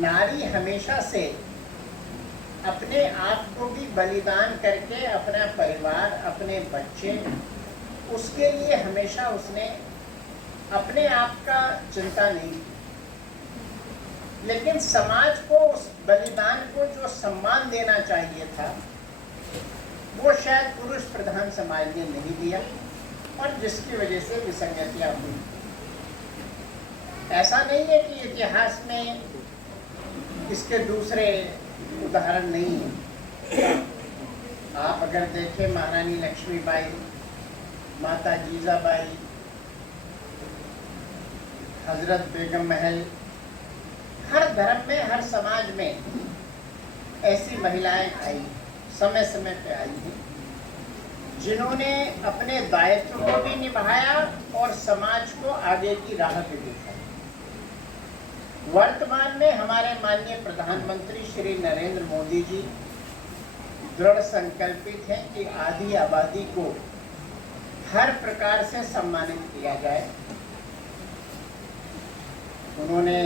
नारी हमेशा से अपने आप को भी बलिदान करके अपना परिवार, अपने बच्चे, उसके लिए हमेशा उसने अपने आप का चिंता नहीं की। लेकिन समाज को उस बलिदान को जो सम्मान देना चाहिए था वो शायद पुरुष प्रधान समाज ने नहीं दिया और जिसकी वजह से विसंगतियां हुई। ऐसा नहीं है कि इतिहास में इसके दूसरे उदाहरण नहीं है। आप अगर देखें महारानी लक्ष्मीबाई, माता जीजाबाई, हजरत बेगम महल, हर धर्म में, हर समाज में ऐसी महिलाएं आई, समय समय पे आई हैं, जिन्होंने अपने दायित्व को भी निभाया और समाज को आगे की राह पे दिखाया। वर्तमान में हमारे माननीय प्रधानमंत्री श्री नरेंद्र मोदी जी दृढ़ संकल्पित हैं कि आधी आबादी को हर प्रकार से सम्मानित किया जाए। उन्होंने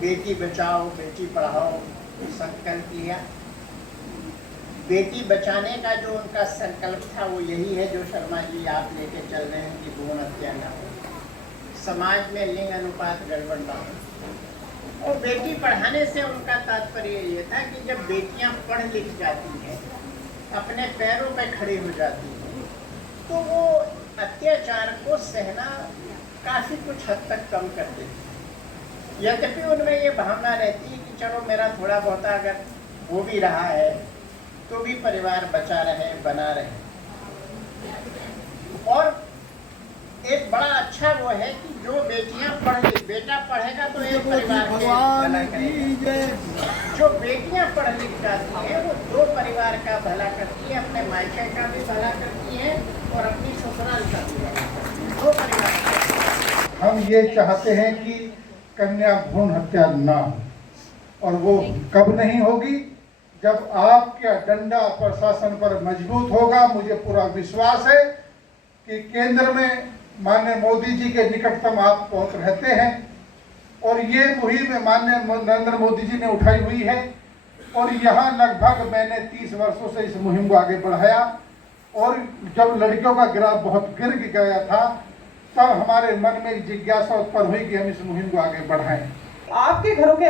बेटी बचाओ बेटी पढ़ाओ संकल्प लिया। बेटी बचाने का जो उनका संकल्प था वो यही है जो शर्मा जी आप लेके चल रहे हैं कि भ्रूण हत्या न हो, समाज में लिंग अनुपात गड़बड़ न हो। और बेटी पढ़ाने से उनका तात्पर्य ये था कि जब बेटियां पढ़ लिख जाती हैं, अपने पैरों पे खड़ी हो जाती हैं, तो वो अत्याचार को सहना काफ़ी कुछ हद तक कम कर देती। यद्यपि उनमें ये भावना रहती है कि चलो मेरा थोड़ा बहुत अगर हो भी रहा है तो भी परिवार बचा रहे, बना रहे। और एक बड़ा अच्छा वो है कि जो बेटियां बेटा पढ़ेगा तो एक परिवार के भला करेगा। जो बेटियां पढ़ लिख जाती हैं वो दो परिवार का भला करती है, अपने मायके का भी भला करती है और अपनी ससुराल का भी भला करती है, दो परिवार। हम ये चाहते हैं कि कन्या भ्रूण हत्या ना हो, और वो कब नहीं होगी जब आपका डंडा प्रशासन पर मजबूत होगा। मुझे पूरा विश्वास है कि केंद्र में माननीय मोदी जी के निकटतम आप पहुंच रहते हैं और ये मुहिम माननीय नरेंद्र मोदी जी ने उठाई हुई है। और यहाँ लगभग मैंने 30 वर्षों से इस मुहिम को आगे बढ़ाया और जब लड़कियों का ग्राफ बहुत गिर गया था तब हमारे मन में एक जिज्ञासा उत्पन्न हुई कि हम इस मुहिम को आगे बढ़ाएं। आपके घरों के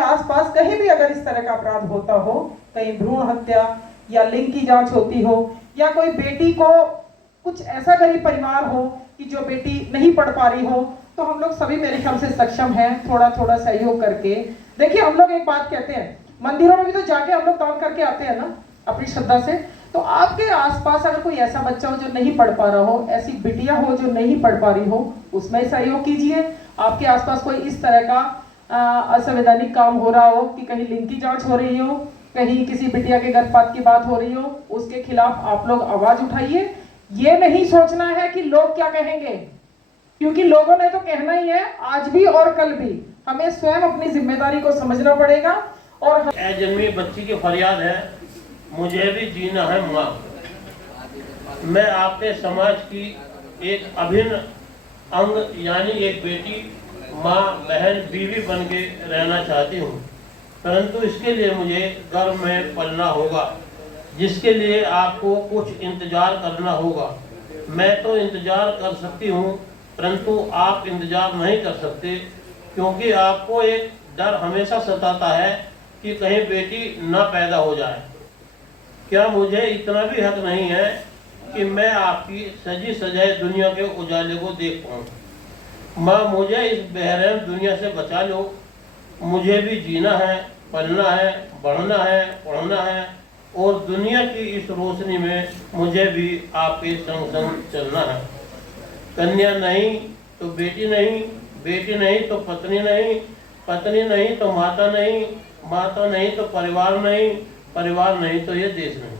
आसपास कहीं भी अगर इस तरह का अपराध होता हो, कहीं भ्रूण हत्या या लिंग की जांच होती हो या कोई बेटी को कुछ ऐसा गरीब परिवार हो कि जो बेटी नहीं पढ़ पा रही हो, तो हम लोग सभी मेरे ख्याल से सक्षम हैं थोड़ा थोड़ा सहयोग करके। देखिए हम लोग एक बात कहते हैं, मंदिरों में भी तो जाके हम लोग दान करके आते हैं ना अपनी श्रद्धा से। तो आपके आसपास अगर कोई ऐसा बच्चा हो जो नहीं पढ़ पा रहा हो, ऐसी बिटिया हो जो नहीं पढ़ पा रही हो, उसमें सहयोग कीजिए। आपके आसपास कोई इस तरह का असंवैधानिक काम हो रहा हो कि कहीं लिंग की जांच हो रही हो, कहीं किसी बिटिया के गर्भपात की बात हो रही हो, उसके खिलाफ आप लोग आवाज उठाइए। ये नहीं सोचना है कि लोग क्या कहेंगे, क्योंकि लोगों ने तो कहना ही है आज भी और कल भी। हमें स्वयं अपनी जिम्मेदारी को समझना पड़ेगा। और जन्मी बच्ची की फरियाद है, मुझे भी जीना है माँ। मैं आपके समाज की एक अभिन्न अंग यानी एक बेटी, माँ, बहन, बीवी बन के रहना चाहती हूँ, परंतु इसके लिए मुझे गर्भ में पलना होगा, जिसके लिए आपको कुछ इंतजार करना होगा। मैं तो इंतजार कर सकती हूँ, परंतु आप इंतजार नहीं कर सकते, क्योंकि आपको एक डर हमेशा सताता है कि कहीं बेटी न पैदा हो जाए। क्या मुझे इतना भी हक नहीं है कि मैं आपकी सजी सजाई दुनिया के उजाले को देख पाऊँ? माँ, मुझे इस बेरहम दुनिया से बचा लो। मुझे भी जीना है, पलना है, बढ़ना है, पढ़ना है, और दुनिया की इस रोशनी में मुझे भी आपके संग संग चलना है। कन्या नहीं तो बेटी नहीं, बेटी नहीं तो पत्नी नहीं, पत्नी नहीं तो माता नहीं, माता नहीं तो परिवार नहीं, परिवार नहीं तो ये देश नहीं।